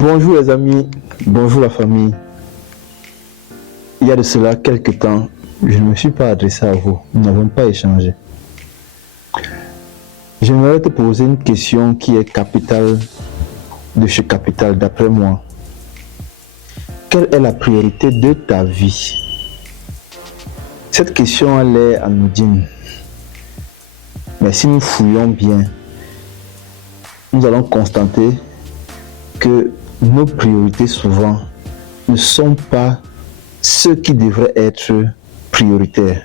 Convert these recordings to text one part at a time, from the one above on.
Bonjour les amis, bonjour la famille. Il y a de cela quelques temps, je ne me suis pas adressé à vous, nous n'avons pas échangé. J'aimerais te poser une question qui est capitale de chez Capital d'après moi. Quelle est la priorité de ta vie? Cette question elle est anodine. Mais si nous fouillons bien, nous allons constater que nos priorités souvent ne sont pas ce qui devrait être prioritaire.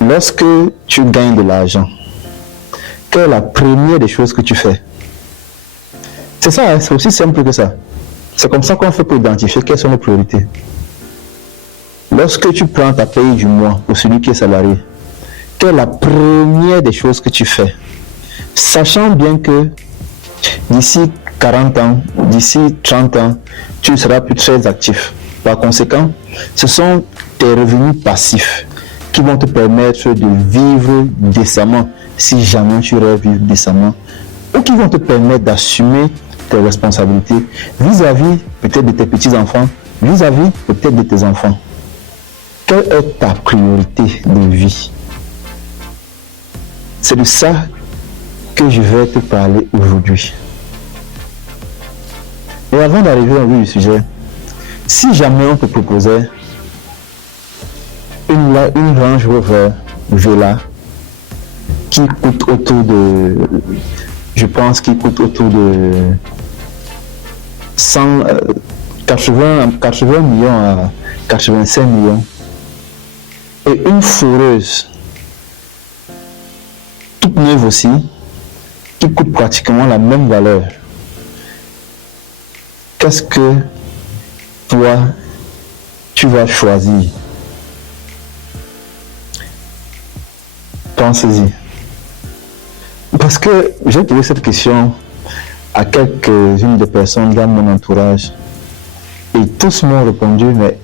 Lorsque tu gagnes de l'argent, quelle est la première des choses que tu fais? C'est ça, hein, c'est aussi simple que ça. C'est comme ça qu'on fait pour identifier quelles sont nos priorités. Lorsque tu prends ta paye du mois pour celui qui est salarié, quelle est la première des choses que tu fais? Sachant bien que d'ici 40 ans, d'ici 30 ans, tu ne seras plus très actif. Par conséquent, ce sont tes revenus passifs qui vont te permettre de vivre décemment, si jamais tu rêves vivre décemment, ou qui vont te permettre d'assumer tes responsabilités vis-à-vis peut-être de tes petits-enfants, vis-à-vis peut-être de tes enfants. Quelle est ta priorité de vie? C'est de ça que je vais te parler aujourd'hui. Et avant d'arriver au vif du sujet, si jamais on te proposait une Range Rover Vela qui coûte autour de, je pense qu'il coûte autour de 80 millions à 85 millions, et une foreuse toute neuve aussi qui coûte pratiquement la même valeur, qu'est-ce que toi tu vas choisir? Pensez-y. Parce que j'ai posé cette question à quelques-unes des personnes dans mon entourage et tous m'ont répondu, mais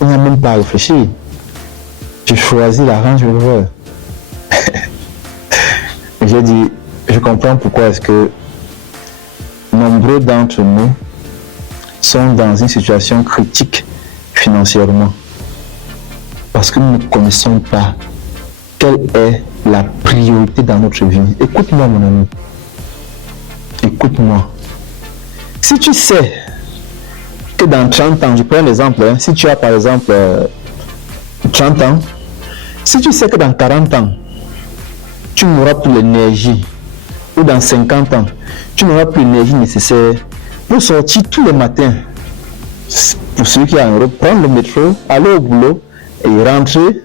on n'a même pas réfléchi. J'ai choisi la Range Rover. J'ai dit, je comprends pourquoi est-ce que nombreux d'entre nous sont dans une situation critique financièrement. Parce que nous ne connaissons pas quelle est la priorité dans notre vie. Écoute-moi mon ami. Écoute-moi. Si tu sais que dans 30 ans, je prends l'exemple, hein, si tu as par exemple 30 ans, si tu sais que dans 40 ans, tu n'auras plus l'énergie, ou dans 50 ans, tu n'auras plus l'énergie nécessaire pour sortir tous les matins, pour celui qui est en Europe, prendre le métro, aller au boulot et rentrer,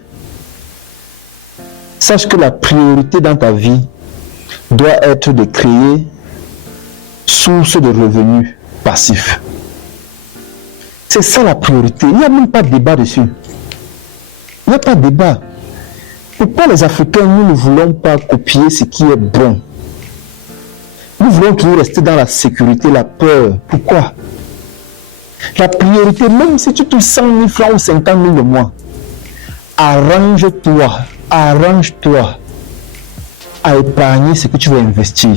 sache que la priorité dans ta vie doit être de créer source de revenus passifs. C'est ça la priorité. Il n'y a même pas de débat dessus. Il n'y a pas de débat. Pourquoi les Africains, nous ne voulons pas copier ce qui est bon? Nous voulons toujours rester dans la sécurité, la peur. Pourquoi? La priorité, même si tu touches 100 000 francs ou 50 000 le mois, arrange-toi à épargner ce que tu veux investir.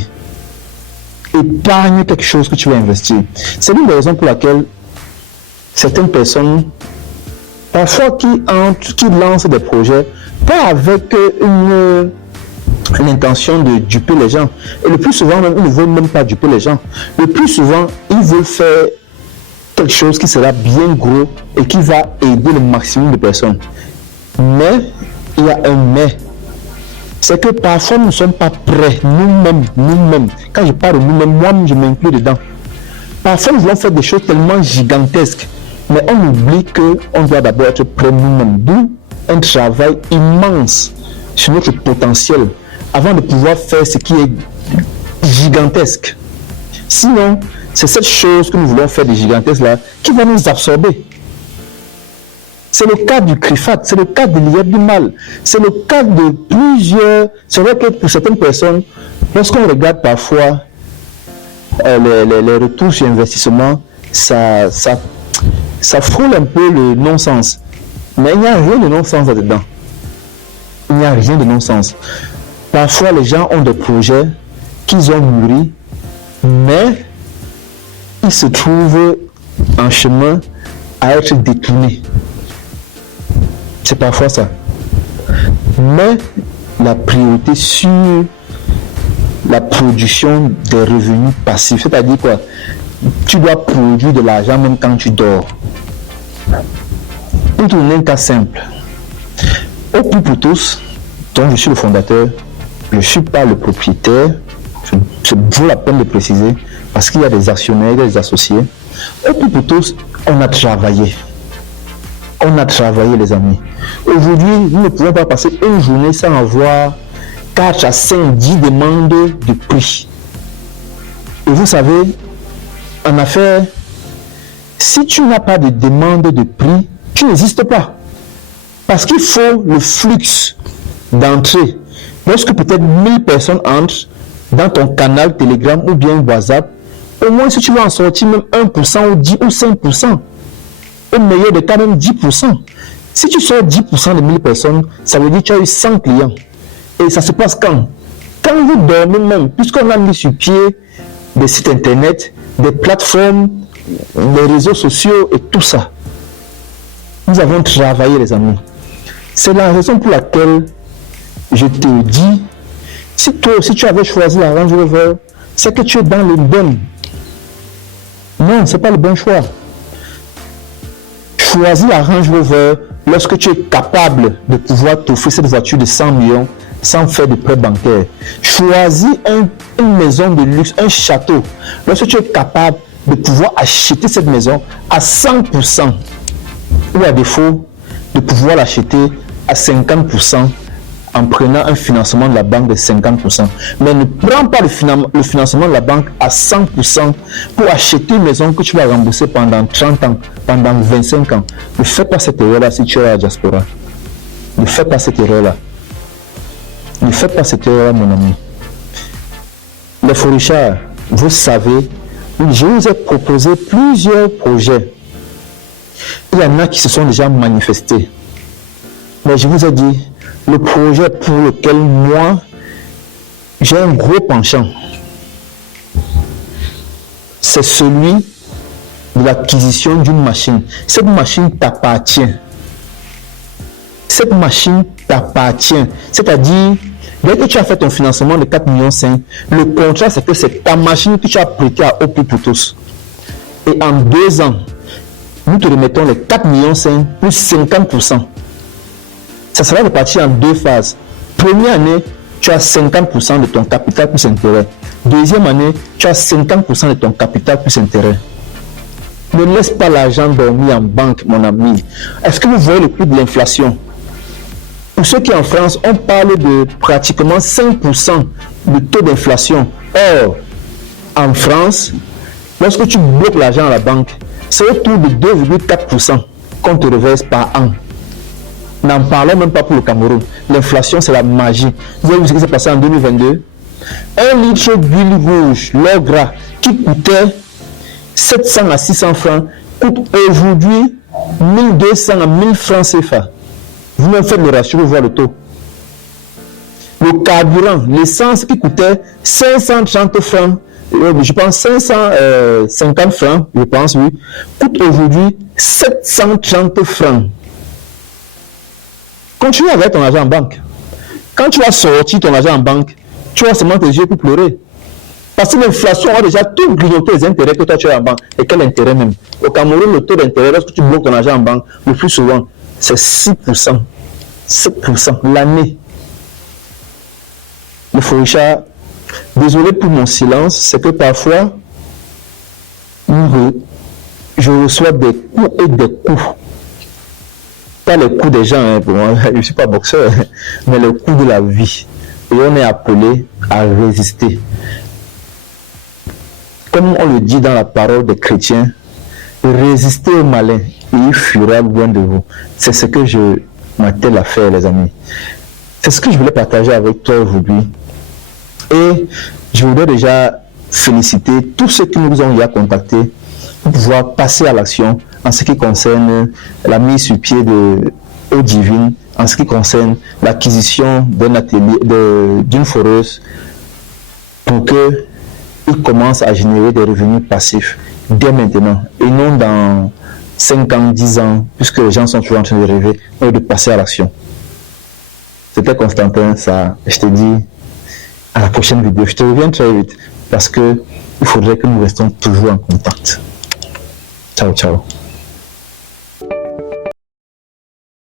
Épargne quelque chose que tu veux investir. C'est l'une des raisons pour laquelle certaines personnes, parfois qui lancent des projets, pas avec l'intention de duper les gens. Et le plus souvent, même, ils ne veulent même pas duper les gens. Le plus souvent, ils veulent faire quelque chose qui sera bien gros et qui va aider le maximum de personnes. Mais, il y a un mais. C'est que parfois, nous ne sommes pas prêts, nous-mêmes. Quand je parle de nous-mêmes, moi-même, je m'inclus dedans. Parfois, nous voulons faire des choses tellement gigantesques, mais on oublie qu'on doit d'abord être prêt nous-mêmes. D'où un travail immense sur notre potentiel avant de pouvoir faire ce qui est gigantesque. Sinon, c'est cette chose que nous voulons faire de gigantesque là qui va nous absorber. C'est le cas du CRIFAT, c'est le cas de l'IA du mal, c'est le cas de plusieurs. C'est vrai que pour certaines personnes, lorsqu'on regarde parfois les retours sur investissement, ça frôle un peu le non-sens. Mais il n'y a rien de non-sens là-dedans. Il n'y a rien de non-sens. Parfois, les gens ont des projets qu'ils ont mûris, mais ils se trouvent en chemin à être détournés. C'est parfois ça. Mais la priorité sur la production des revenus passifs, c'est-à-dire quoi? Tu dois produire de l'argent même quand tu dors. Pour te donner un cas simple, au plus pour tous, dont je suis le fondateur, je ne suis pas le propriétaire, c'est vaut la peine de préciser, parce qu'il y a des actionnaires, des associés. Au plus pour tous, on a travaillé. On a travaillé, les amis. Aujourd'hui, nous ne pouvons pas passer une journée sans avoir 4 à 5, 10 demandes de prix. Et vous savez, en affaires, si tu n'as pas de demande de prix, tu n'existes pas. Parce qu'il faut le flux d'entrée. Lorsque peut-être 1000 personnes entrent dans ton canal Telegram ou bien WhatsApp, au moins si tu veux en sortir même 1% ou 10 ou 5%, au meilleur de cas même 10%. Si tu sors 10% de 1000 personnes, ça veut dire que tu as eu 100 clients. Et ça se passe quand? Quand vous dormez même, puisqu'on a mis sur pied des sites internet, des plateformes, des réseaux sociaux et tout ça. Nous avons travaillé, les amis. C'est la raison pour laquelle je te dis, si toi aussi tu avais choisi la Range Rover, c'est que tu es dans le bon. Non, ce n'est pas le bon choix. Choisis la Range Rover lorsque tu es capable de pouvoir t'offrir cette voiture de 100 millions sans faire de prêt bancaire. Choisis une maison de luxe, un château, lorsque tu es capable de pouvoir acheter cette maison à 100% ou à défaut de pouvoir l'acheter à 50% en prenant un financement de la banque de 50%. Mais ne prends pas le financement de la banque à 100% pour acheter une maison que tu vas rembourser pendant 30 ans, pendant 25 ans. Ne fais pas cette erreur-là si tu es à la diaspora. Ne fais pas cette erreur-là. Ne fais pas cette erreur-là, mon ami. Les Forichard, vous savez, je vous ai proposé plusieurs projets. Il y en a qui se sont déjà manifestés. Mais je vous ai dit, le projet pour lequel moi, j'ai un gros penchant, c'est celui de l'acquisition d'une machine. Cette machine t'appartient. Cette machine t'appartient. C'est-à-dire, dès que tu as fait ton financement de 4,5 millions, le contrat, c'est que c'est ta machine que tu as prêtée à Opus pour tous. Et en 2 ans, nous te remettons les 4,5 millions plus 50%. Ça sera réparti en 2 phases. Première année, tu as 50% de ton capital plus intérêt. Deuxième année, tu as 50% de ton capital plus intérêt. Ne laisse pas l'argent dormir en banque, mon ami. Est-ce que vous voyez le coût de l'inflation? Pour ceux qui en France, on parle de pratiquement 5% de taux d'inflation. Or, en France, lorsque tu bloques l'argent à la banque, c'est autour de 2,4% qu'on te reverse par an. N'en parlons même pas pour le Cameroun. L'inflation, c'est la magie. Vous avez vu ce qui s'est passé en 2022? 1 litre d'huile rouge, l'or gras, qui coûtait 700 à 600 francs, coûte aujourd'hui 1200 à 1000 francs CFA. Vous-même faites le ratio, vous voyez le taux. Le carburant, l'essence qui coûtait 530 francs, je pense 550 francs, je pense, oui, coûte aujourd'hui 730 francs. Continue avec ton argent en banque. Quand tu vas sortir ton argent en banque, tu vas seulement tes yeux pour pleurer. Parce que l'inflation a déjà tout grignoté les intérêts que toi tu as en banque. Et quel intérêt même? Au Cameroun, le taux d'intérêt, lorsque tu bloques ton argent en banque, le plus souvent, c'est 6%. 7% l'année. Le Forichard, désolé pour mon silence, c'est que parfois, je reçois des coups et des coups. Pas les coups des gens, pour moi, je ne suis pas boxeur, mais les coups de la vie. Et on est appelé à résister. Comme on le dit dans la parole des chrétiens, résistez au malin et il fuira loin de vous. C'est ce que je m'attelle à faire, les amis. C'est ce que je voulais partager avec toi aujourd'hui. Et je voudrais déjà féliciter tous ceux qui nous ont déjà contactés pour pouvoir passer à l'action en ce qui concerne la mise sur pied de aux divines en ce qui concerne l'acquisition d'un atelier, d'une foreuse pour qu'il commence à générer des revenus passifs dès maintenant et non dans 5 ans, 10 ans, puisque les gens sont toujours en train de rêver, mais de passer à l'action. C'était Constantin, ça, je te dis à la prochaine vidéo. Je te reviens très vite parce que il faudrait que nous restions toujours en contact. Ciao, ciao.